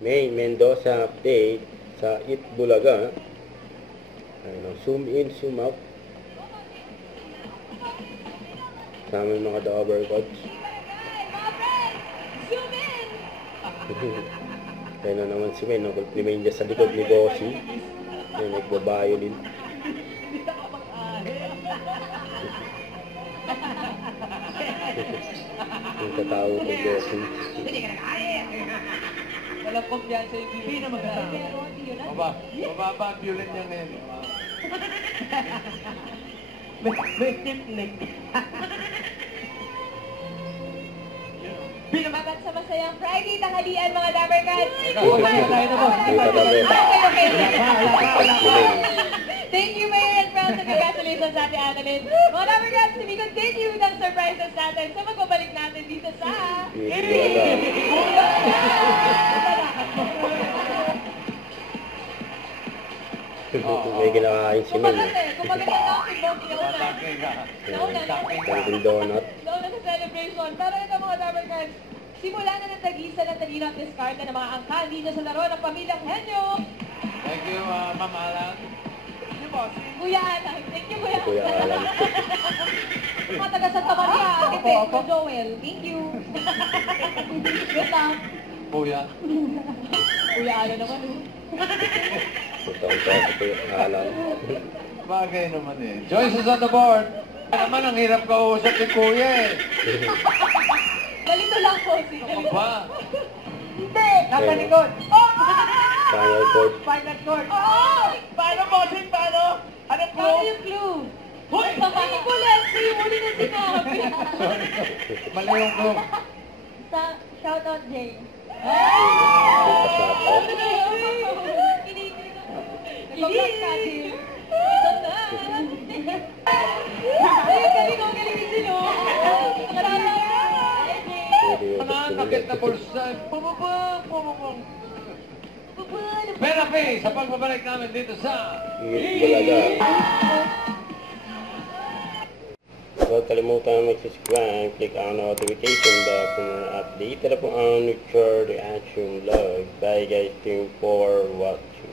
May Mendoza update sa Itbulaga. Ayun, zoom in, zoom out. Sama yung mga Dover coach. Zoom in! Ayun na naman si May, nakulplimay niya sa likod ni Bossy. Ayun, nagbabayo din. Yung tatawa ko Bossy. Walang kumpiyansa yung Hindi na magkasama. Mababa ang violet niya ngayon. May tip-leg. Hanggang sa masayang Friday, tanghalian mga Dabarcats. Thank you, Mayor and Friends, and congratulations sa ating Annalyn. Mga Dabarcats, we continue ng surprises natin. So magbabalik natin dito sa... May kinakain si May. Kung maganda na ako, Dunkin' Donut. nauna sa celebration. Pero ito mga Dabarcats, simula na ng tagisa ng talino at diskarte ng mga angkan dito sa laro ng Pamilyang Henyo. Thank you, Ma'am Alan. Kuya Alan. Thank you, Kuya Kuya Alan. Mga taga Santa Maria, Ate Kuya Joel. Thank you. Good luck. Kuya. Kuya Alan naman. Ito ang pwede ko yung alam. Bagay naman eh. Joyce is on the board. Naman, ang hirap kausap ni Kuya eh. Galito lang po si Ano ba? Hindi! Nakalikod. Final court. Final court. Oo! Paano, bossing? Paano? Anong Paano clue? yung clue? Hoy! Hindi ko lang sa'yo muli na sinabi. Mali yung clue. Shout out, Jay. Shoutout. Nag-vlog ka, Jill. Ito na. Ay, galing ang galing sino. Nakakit na bulsa. Pumapang. Perapi, sa pagbabalik namin dito sa... Itbulaga. Huwag kalimutan mag-subscribe, click ang notification bell for more update. Tara po ang Nurture Reaction Vlog. Bye guys, thank you for watching.